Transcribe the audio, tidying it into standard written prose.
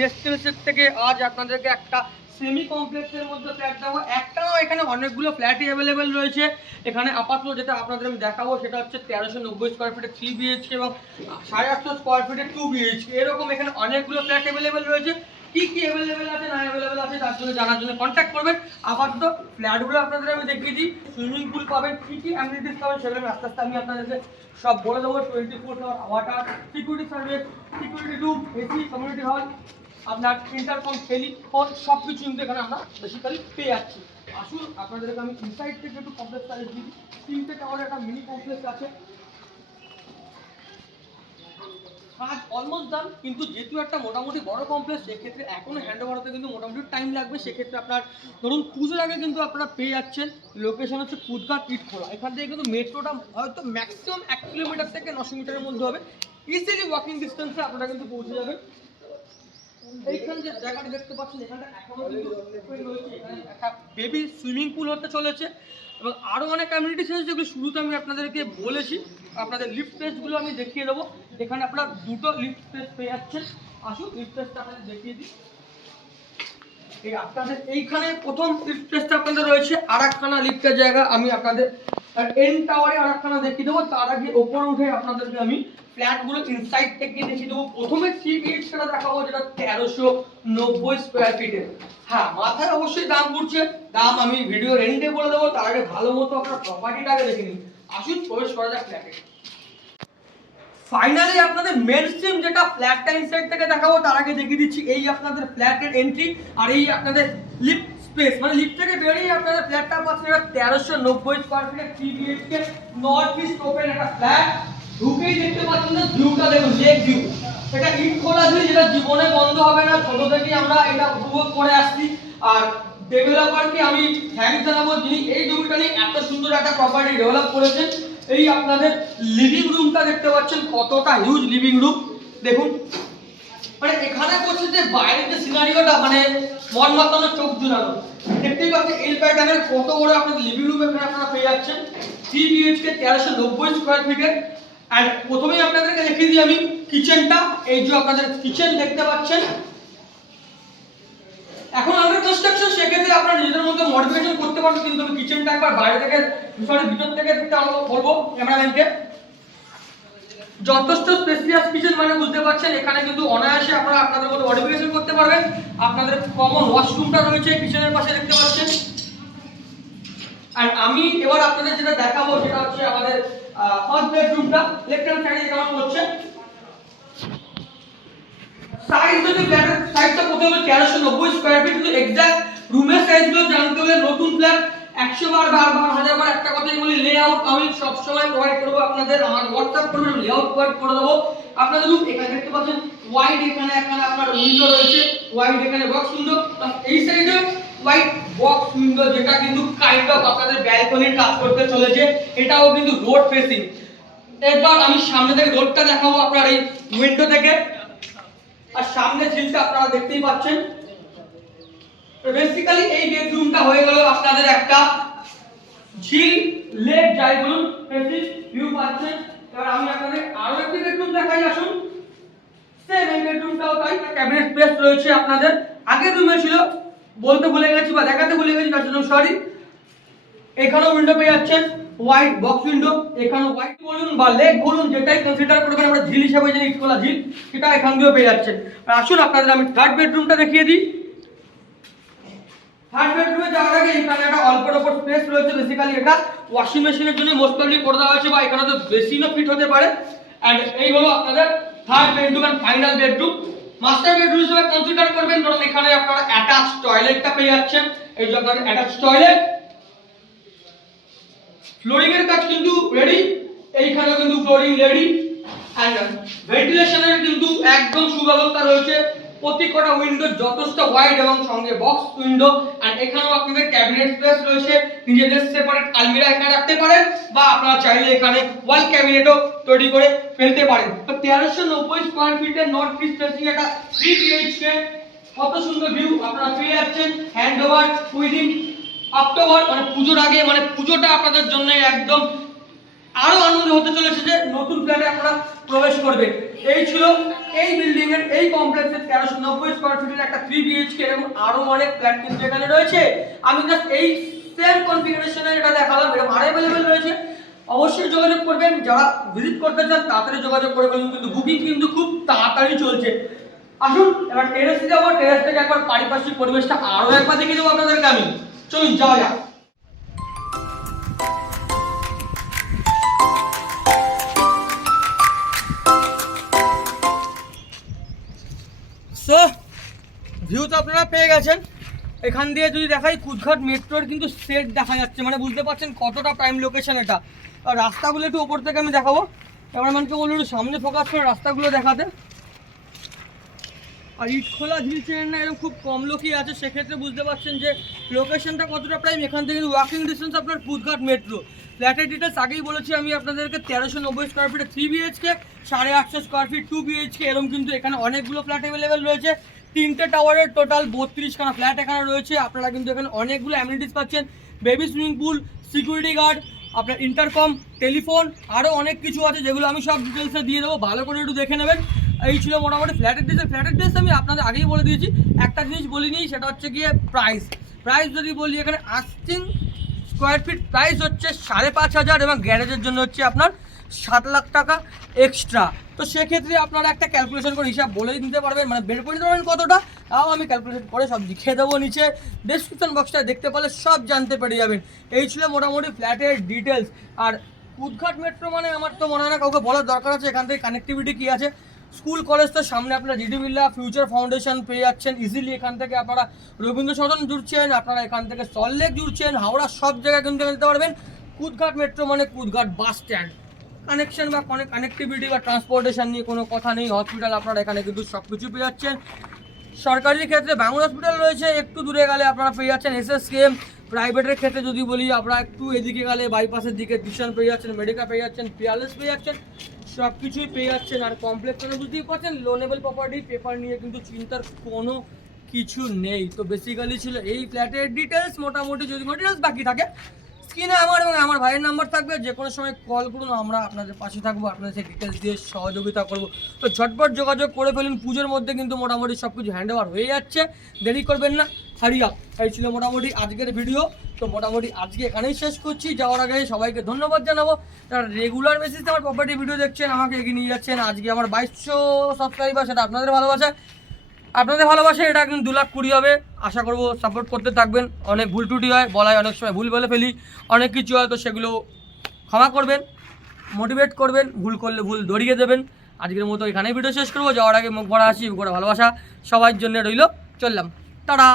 নেস্টেলসের থেকে আজ আপনাদেরকে একটা সেমি কমপ্লেক্সের মধ্যে ফ্ল্যাট দেখাবো। একটাও এখানে অনেকগুলো ফ্ল্যাটই অ্যাভেলেবেল রয়েছে। এখানে আপাতত যেটা আপনাদের আমি দেখাবো সেটা হচ্ছে 1390 স্কোয়ার ফিটের 3 বিএইচকে এবং 850 স্কোয়ার ফিটের 2 বিএইচকে। এরকম এখানে অনেকগুলো ফ্ল্যাট অ্যাভেলেবেল রয়েছে। কি কি অ্যাভেলেবেল আছে না অ্যাভেলেবেল আছে তার জন্য জানার জন্য কন্ট্যাক্ট করবেন। আপাতত ফ্ল্যাটগুলো আপনাদের আমি দেখিয়ে দিই। সুইমিং পুল পাবেন, কি কি অ্যামিনিটিস পাবেন সেগুলো আস্তে আস্তে আমি আপনাদেরকে সব বলে দেবো। 24 water, security service, security room, AC, community hall, আপনার ইন্টারকম, টেলিফোন সব কিছু কিন্তু এখানে আমরা বেসিক্যালি পেয়ে যাচ্ছি। আসুন আপনাদেরকে আমি ইনসাইড থেকে একটু কমপ্লেক্স সাইজ দিই। 3টে টাওয়ারের একটা মিনি কমপ্লেক্স আছে। কাজ অলমোস্ট ডান, কিন্তু যেহেতু একটা মোটামুটি বড় কমপ্লেক্স সেক্ষেত্রে এখনো হ্যান্ড ওভার হতে কিন্তু মোটামুটি টাইম লাগবে। সেক্ষেত্রে আপনার ধরুন পুজোর আগে কিন্তু আপনারা পেয়ে যাচ্ছেন। লোকেশন হচ্ছে কুদঘাট ইটখোলা। এখান থেকে কিন্তু মেট্রোটা হয়তো ম্যাক্সিমাম 1 কিলোমিটার থেকে 900 মিটারের মধ্যে হবে। ইজিলি ওয়াকিং ডিস্টেন্সে আপনারা কিন্তু পৌঁছে যাবেন। এইখানে যে জায়গাটা দেখতে পাচ্ছেন এখানটা এখনো কিন্তু রয়েছে। এখানে একটা বেবি সুইমিং পুল হতে চলেছে এবং আরও অনেক কমিউনিটিস আছে যেগুলো শুরুতে আমি আপনাদেরকে বলেছি। আপনাদের লিফট স্পেসগুলো আমি দেখিয়ে দেবো। এখানে আপনারা দুটো লিফট স্পেস পেয়ে যাচ্ছেন। আসুন লিফট স্পেসটা আপনাদের দেখিয়ে দিই। এই আপনাদের এইখানে প্রথম লিফট স্পেসটা আপনাদের রয়েছে। আর একখানা লিফটের জায়গা আমি আপনাদের এন টাওয়ারে আর একখানা দেখিয়ে দেবো। তার আগে ওপরে উঠে আপনাদেরকে আমি ফ্ল্যাটগুলো ইনসাইড থেকে দেখিয়ে দেবো। প্রথমে 3 বিএইচকেটা দেখাবো যেটা 1390 স্কোয়ার ফিটের। হ্যাঁ, মাথায় অবশ্যই দাম ঘুরছে, দাম আমি ভিডিও এন্ডে বলে দেবো। তার আগে ভালো মতো আপনার প্রপার্টিটাকে দেখে নিন। আসুন প্রবেশ করা যাক ফ্ল্যাটে। ফাইনালি আপনাদের মেন স্ট্রিম যেটা ফ্ল্যাটটা ইনসাইড থেকে দেখাবো তার আগে দেখিয়ে দিচ্ছি এই আপনাদের ফ্ল্যাটের এন্ট্রি আর এই আপনাদের লিফট স্পেস। মানে লিফট থেকে বেরিয়ে আপনাদের ফ্ল্যাটটা পাচ্ছেন এটা 1390 স্কোয়ার ফিটের 3 বিএইচকে নর্থ ইস্ট ওপেন একটা ফ্ল্যাট। ঢুকেই দেখতে পাচ্ছেন না ভিউটা দেখুন, লেক ভিউ। এটা ইটখোলা ঝিল, যেটা জীবনে বন্ধ হবে না। ছোট থেকেই আমরা এটা উপভোগ করে আসছি। আর ডেভেলপারকে আমি থ্যাঙ্কস জানাবো যিনি এই জমিটা নিয়ে এত সুন্দর একটা প্রপার্টি ডেভেলপ করেছেন। এই আপনাদের লিভিং রুমটা দেখতে পাচ্ছেন কতটা হিউজ লিভিং রুম দেখুন। মানে এখানে বলছে যে বাইরের যে সিনারিওটা মানে মন মাতানো, চোখ জুড়ানো। দেখতেই পাচ্ছেন এল প্যাটার্নের কত বড় আপনাদের লিভিং রুম এখানে আপনারা পেয়ে যাচ্ছেন। 3 বিএইচকে 1390 স্কোয়ার ফিটের। আর প্রথমেই আপনাদেরকে দেখিয়ে দিই আমি কিচেনটা। এই যে আপনাদের কিচেন দেখতে পাচ্ছেন এখন আন্ডার কনস্ট্রাকশন, সেক্ষেত্রে আপনারা নিজেদের মধ্যে মডিফিকেশন করতে পারবেন। কিন্তু আমি কিচেনটা একবার বাইরে থেকে ভিতর থেকে দেখতে বলবো ক্যামেরাম্যানকে। যথেষ্ট স্পেসিয়াস কিচেন, মানে বুঝতে পারছেন এখানে কিন্তু অনায়াসে আপনারা আপনাদের মধ্যে মডিফিকেশন করতে পারবেন। আপনাদের কমন ওয়াশরুমটা রয়েছে কিচেনের পাশে দেখতে পাচ্ছেন। আর আমি এবার আপনাদের যেটা দেখাবো সেটা হচ্ছে আমাদের ফার্স্ট বেডরুমটা। লেফট হ্যান্ড সাইডে কেমন হচ্ছে সাইজ, যদি ফ্ল্যাটের সাইজটা প্রথমে 1390 স্কয়ার ফিট, কিন্তু এক্সাক্ট রুমের সাইজগুলো জানতে হলে নতুন ফ্ল্যাট 100 বার বারবার হাজার বার একটা কথাই বলি, লেআউট আমি সব সময় প্রোভাইড করব আপনাদের। আমার WhatsApp করবেন, লেআউট প্রোভাইড করে দেব আপনাদের। রুম এখানে দেখতে পাচ্ছেন ওয়াইড, এখানে আপনার উইন্ডো রয়েছে ওয়াইড, এখানে বক্স উইন্ডো, এই সাইডে ওয়াইড বক্স উইন্ডো, যেটা কিন্তু কাইন্ড অফ আপনাদের ব্যালকনির কাজ করতে চলেছে। এটাও কিন্তু রোড ফেসিং। এবার আমি সামনে থেকে রোডটা দেখাবো আপনার এই উইন্ডো থেকে। আর সামনে ঝিলটা আপনারা দেখতেই পাচ্ছেন। বেসিক্যালি এই বেডরুমটা হয়ে গেল আপনাদের একটা ঝিল, লেক যাই বলুন, ফেসিং ভিউ পাচ্ছেন। এবার আমি আপনাদের আরো একটি বেডরুম দেখাই। আসুন সেম এই বেডরুমটাও তাই, ক্যাবিনেট স্পেস রয়েছে আপনাদের। আগের রুমে ছিল বলতে ভুলে গেছি বা দেখাতে ভুলে গেছি, তার জন্য সরি। এখানেও উইন্ডো পেয়ে যাচ্ছেন হোয়াইট বক্স উইন্ডো। এখানে হোয়াইট বলুন বা লেক বলুন, যেটাই কনসিডার করবেন আমরা ঝিল হিসেবে যে ইটখোলা ঝিল, সেটা এখান দিয়েও পেয়ে যাচ্ছেন। আর আসুন আপনাদের আমি থার্ড বেডরুমটা দেখিয়ে দিই। থার্ড বেডরুমে যাওয়ার আগে এখানে একটা অল্পের ওপর স্পেস রয়েছে। বেসিক্যালি এটা ওয়াশিং মেশিনের জন্য মোস্ট প্রবলি করে দেওয়া হয়েছে, বা এখানে তো বেসিনও ফিট হতে পারে। এন্ড এই হলো আপনাদের third bedroom and final bedroom. Master bedroom হিসেবে কনসিডার করবেন, কারণ এখানে আপনারা অ্যাটাচ টয়লেটটা পেয়ে যাচ্ছেন। এই যে আপনাদের অ্যাটাচ টয়লেট, ফ্লোরিং এর কাজ কিন্তু রেডি, এইখানেও কিন্তু ফ্লোরিং রেডি। এন্ড ভেন্টিলেশনের কিন্তু একদম সুব্যবস্থা রয়েছে। প্রত্যেকটা উইন্ডো যথেষ্ট ওয়াইড এবং সঙ্গে বক্স উইন্ডো। আর এখানেও আপনাদের ক্যাবিনেট স্পেস রয়েছে, নিজেদের সেপারেট আলমিরা এখানে রাখতে পারেন, বা আপনারা চাইলে এখানে ওয়াল ক্যাবিনেটও তৈরি করে ফেলতে পারেন। তো 1390 স্কয়ার ফিটের নর্থ ইস্ট ফেসিং একটা 3 বিএইচকে কত সুন্দর ভিউ আপনারা পেয়ে যাচ্ছেন। হ্যান্ড ওভার উইদিন অক্টোবর, মানে পুজোর আগে, মানে পুজোটা আপনাদের জন্য একদম আরো আনন্দ হতে চলেছে যে নতুন ফ্ল্যাটে আপনারা প্রবেশ করবেন। এই ছিল এই বিল্ডিং এর এই কমপ্লেক্সের 1390 স্কয়ার ফিটের একটা 3 বিএইচকে এবং আরো অনেক ফ্ল্যাট কিন্তু এখানে রয়েছে। আমি জাস্ট এই সেম কনফিগারেশনে এটা দেখালাম, এরকম আর अवेलेबल রয়েছে। অবশ্যই যোগাযোগ করবেন, যারা ভিজিট করতে চান তাড়াতাড়ি যোগাযোগ করে ফেলুন, কিন্তু বুকিং কিন্তু খুব তাড়াতাড়ি চলছে। আসুন এবার টেরেসে যাবো, টেরেস থেকে একবার পারিপার্শ্বিক পরিবেশটা আরো একবার দেখিয়ে দেবো আপনাদেরকে আমি। চলুন যাওয়া যাক। সো ভিউ তো আপনারা পেয়ে গেছেন। এখান দিয়ে যদি দেখাই কুদঘাট মেট্রোর কিন্তু সেট দেখা যাচ্ছে, মানে বুঝতে পারছেন কতটা প্রাইম লোকেশন এটা। আর রাস্তাগুলো একটু ওপর থেকে আমি দেখাবো, ক্যামেরাম্যানকে বলবো একটু সামনে ফোকাস করে রাস্তাগুলো দেখাতে। আর ইটখোলা ঝিল চেনেন না, এরকম খুব কম লোকই আছে, সেক্ষেত্রে বুঝতে পারছেন যে লোকেশনটা কতটা প্রাইম। এখান থেকে ওয়াকিং ডিস্টেন্স আপনার কুদঘাট মেট্রো। ফ্ল্যাটের ডিটেলস আগেই বলেছি আমি আপনাদেরকে, 1390 স্কোয়ার ফিটে 3 বিএইচকে, 850 স্কোয়ার ফিট 2 বিএইচকে, এরকম কিন্তু এখানে অনেকগুলো ফ্ল্যাট অ্যাভেলেবেল রয়েছে। 3টে টাওয়ারের টোটাল 32খানা ফ্ল্যাট এখানে রয়েছে। আপনারা কিন্তু এখানে অনেকগুলো অ্যামিনিটিস পাচ্ছেন, baby swimming pool, security guard, আপনার ইন্টারকম, টেলিফোন, আরও অনেক কিছু আছে যেগুলো আমি সব ডিটেলসে দিয়ে দেবো, ভালো করে একটু দেখে নেবেন। এই ছিল মোটামুটি ফ্ল্যাটের ডিটেলস। ফ্ল্যাটের ডিটেলস আমি আপনাদের আগেই বলে দিয়েছি, একটা জিনিস বলিনি, সেটা হচ্ছে গিয়ে প্রাইস। প্রাইস যদি বলি, এখানে আস্কিং স্কোয়ার ফিট প্রাইস হচ্ছে 5,500 এবং গ্যারেজের জন্য হচ্ছে আপনার 7 লাখ টাকা এক্সট্রা। তো সেক্ষেত্রে আপনারা একটা ক্যালকুলেশন করে হিসাব বলেই নিতে পারবেন, মানে বের করে দিতে পারবেন কতটা, তাও আমি ক্যালকুলেশন করে সব লিখে দেবো নিচে, ডেসক্রিপশন বক্সটা দেখতে পারলে সব জানতে পেরে যাবেন। এই ছিল মোটামুটি ফ্ল্যাটের ডিটেলস। আর কুদঘাট মেট্রো মানে আমার তো মনে হয় না কাউকে বলার দরকার আছে এখান থেকে কানেক্টিভিটি কী আছে। স্কুল কলেজ তো সামনে, আপনারা জিডি বিড়লা ফিউচার ফাউন্ডেশন পেয়ে যাচ্ছেন ইজিলি। এখান থেকে আপনারা রবীন্দ্র সদন জুড়ছেন, আপনারা এখান থেকে সল্টলেক জুড়ছেন, হাওড়া, সব জায়গায় কিন্তু যেতে পারবেন। কুদঘাট মেট্রো মানে কুদঘাট বাস স্ট্যান্ড। কানেকশন বা কানেক্টিভিটি বা ট্রান্সপোর্টেশন নিয়ে কোনো কথা নেই। হসপিটাল আপনারা এখানে কিন্তু সব কিছু পেয়ে যাচ্ছেন। সরকারি ক্ষেত্রে বাংলা হসপিটাল রয়েছে, একটু দূরে গেলে আপনারা পেয়ে যাচ্ছেন এসএসকেএম। প্রাইভেটের ক্ষেত্রে যদি বলি, আপনারা একটু এদিকে গেলে বাইপাসের দিকে ডিসিশন পেয়ে যাচ্ছেন, মেডিকা পেয়ে যাচ্ছেন, পিয়ারলেস পেয়ে যাচ্ছেন, সব কিছুই পেয়ে যাচ্ছেন। আর কমপ্লেক্স মানে বুঝতেই পারছেন, লোনেবল প্রপার্টি, পেপার নিয়ে কিন্তু চিন্তার কোনো কিছু নেই। তো বেসিক্যালি ছিল এই ফ্ল্যাটের ডিটেলস। মোটামুটি যদি কোনো ডিটেলস বাকি থাকে, স্ক্রিনে আমার এবং আমার ভাইয়ের নাম্বার থাকবে, যে কোনো সময় কল করুন, আমরা আপনাদের পাশে থাকবো, আপনাদের সেই ডিটেলস দিয়ে সহযোগিতা করবো। তো ঝটপট যোগাযোগ করে ফেলুন, পুজোর মধ্যে কিন্তু মোটামুটি সব কিছু হ্যান্ড ওভার হয়ে যাচ্ছে, দেরি করবেন না, হারিয়া। এই ছিল মোটামুটি আজকের ভিডিও। তো মোটামুটি আজকে এখানেই শেষ করছি। যাওয়ার আগে সবাইকে ধন্যবাদ জানাবো, যারা রেগুলার বেসিসে আমার প্রপার্টি ভিডিও দেখছেন, আমাকে এগিয়ে নিয়ে যাচ্ছেন। আজকে আমার 2200 সাবস্ক্রাইবার, সেটা আপনাদের ভালোবাসা, এটা একদিন 2,20,000 হবে। আশা করবো সাপোর্ট করতে থাকবেন। অনেক ভুল ত্রুটি হয়, বলায় অনেক সময় ভুল বলে ফেলি, অনেক কিছু হয়, তো সেগুলো ক্ষমা করবেন, মোটিভেট করবেন, ভুল করলে ভুল ধরিয়ে দেবেন। আজকের মতো এখানেই ভিডিও শেষ করবো। যাওয়ার আগে মুখ ভরা হাসি, মুখ ভরা ভালোবাসা সবার জন্য রইল। চললাম, টাটা।